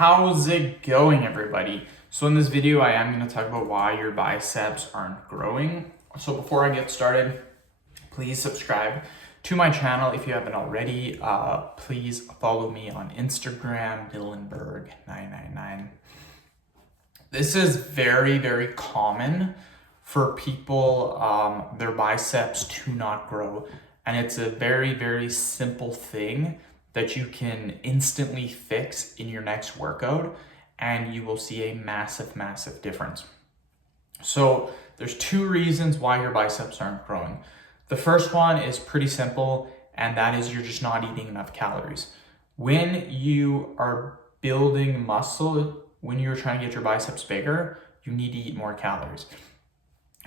How's it going, everybody? So in this video, I am going to talk about why your biceps aren't growing. So before I get started, please subscribe to my channel if you haven't already. Please follow me on Instagram, Dylanberg999. This is very, very common for people, their biceps to not grow. And it's a very, very simple thing that you can instantly fix in your next workout, and you will see a massive, massive difference. So there's two reasons why your biceps aren't growing. The first one is pretty simple, and that is you're just not eating enough calories. When you are building muscle, when you're trying to get your biceps bigger, you need to eat more calories.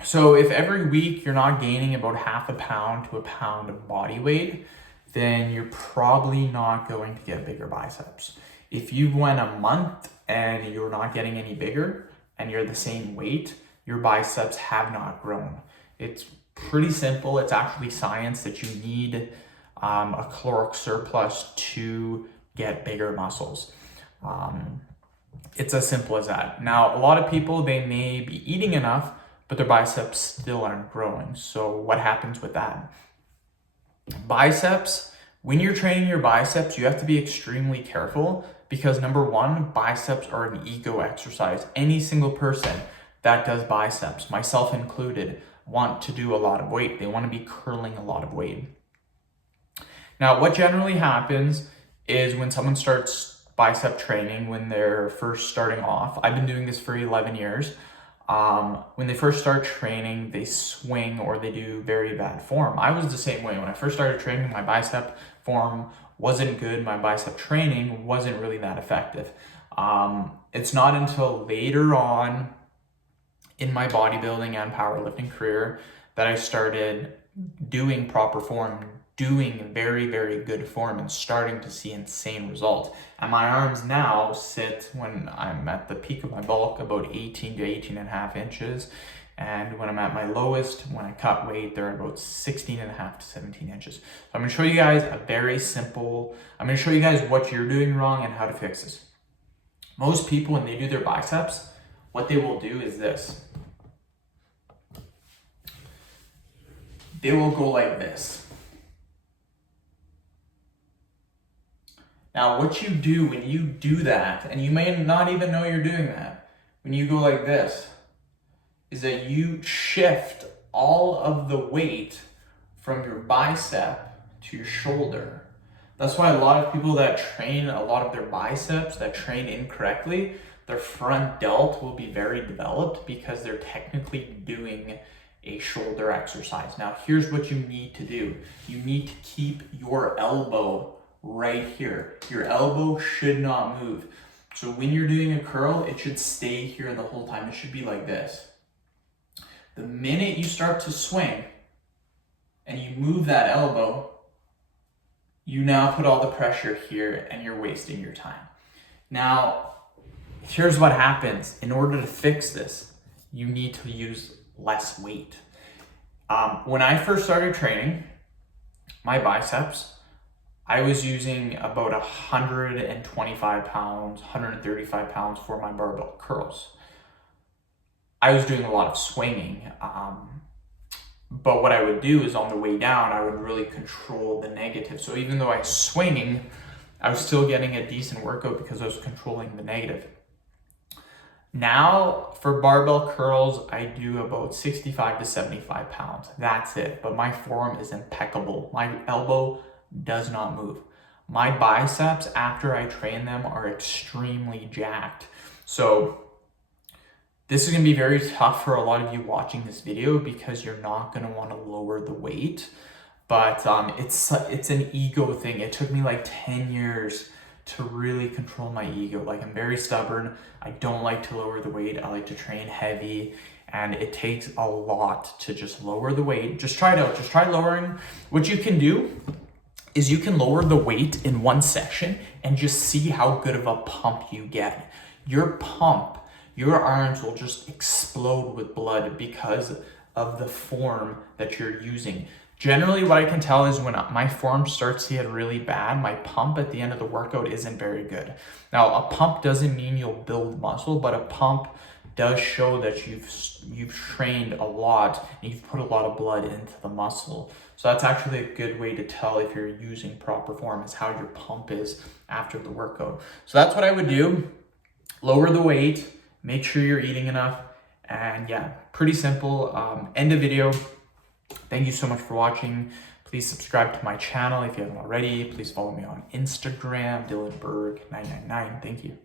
So if every week you're not gaining about half a pound to a pound of body weight, then you're probably not going to get bigger biceps. If you went a month and you're not getting any bigger and you're the same weight, your biceps have not grown. It's pretty simple. It's actually science that you need a caloric surplus to get bigger muscles. It's as simple as that. Now, a lot of people, they may be eating enough, but their biceps still aren't growing. So what happens with that? Biceps, when you're training your biceps, you have to be extremely careful because number one, biceps are an ego exercise. Any single person that does biceps, myself included, want to do a lot of weight. They want to be curling a lot of weight. Now, what generally happens is when someone starts bicep training, when they're first starting off, I've been doing this for 11 years. When they first start training, they swing or they do very bad form. I was the same way. When I first started training, my bicep form wasn't good. My bicep training wasn't really that effective. It's not until later on in my bodybuilding and powerlifting career that I started doing proper form, doing very, very good form, and starting to see insane results. And my arms now sit, when I'm at the peak of my bulk, about 18 to 18 and a half inches. And when I'm at my lowest, when I cut weight, they're about 16 and a half to 17 inches. So I'm gonna show you guys I'm gonna show you guys what you're doing wrong and how to fix this. Most people, when they do their biceps, what they will do is this. They will go like this. Now, what you do when you do that, and you may not even know you're doing that, when you go like this, is that you shift all of the weight from your bicep to your shoulder. That's why a lot of people that train a lot of their biceps, that train incorrectly, their front delt will be very developed because they're technically doing a shoulder exercise. Now, here's what you need to do. You need to keep your elbow right here. Your elbow should not move. So when you're doing a curl, it should stay here the whole time. It should be like this. The minute you start to swing and you move that elbow, you now put all the pressure here and you're wasting your time. Now, here's what happens. In order to fix this, you need to use less weight. When I first started training my biceps, I was using about 125 pounds, 135 pounds for my barbell curls. I was doing a lot of swinging, but what I would do is on the way down, I would really control the negative. So even though I was swinging, I was still getting a decent workout because I was controlling the negative. Now, for barbell curls, I do about 65 to 75 pounds. That's it, but my form is impeccable. My elbow does not move. My biceps, after I train them, are extremely jacked. So this is gonna be very tough for a lot of you watching this video because you're not gonna wanna lower the weight, but it's an ego thing. It took me like 10 years to really control my ego. Like, I'm very stubborn. I don't like to lower the weight. I like to train heavy, and it takes a lot to just lower the weight. Just try it out. Just try lowering. What you can do is you can lower the weight in one session and just see how good of a pump you get. Your arms will just explode with blood because of the form that you're using. Generally, what I can tell is when my form starts to get really bad, my pump at the end of the workout isn't very good. Now, a pump doesn't mean you'll build muscle, but a pump does show that you've trained a lot and you've put a lot of blood into the muscle. So that's actually a good way to tell if you're using proper form, is how your pump is after the workout. So that's what I would do. Lower the weight, make sure you're eating enough, and yeah, pretty simple. End of video. Thank you so much for watching. Please subscribe to my channel if you haven't already. Please follow me on Instagram, DylanBerg999. Thank you.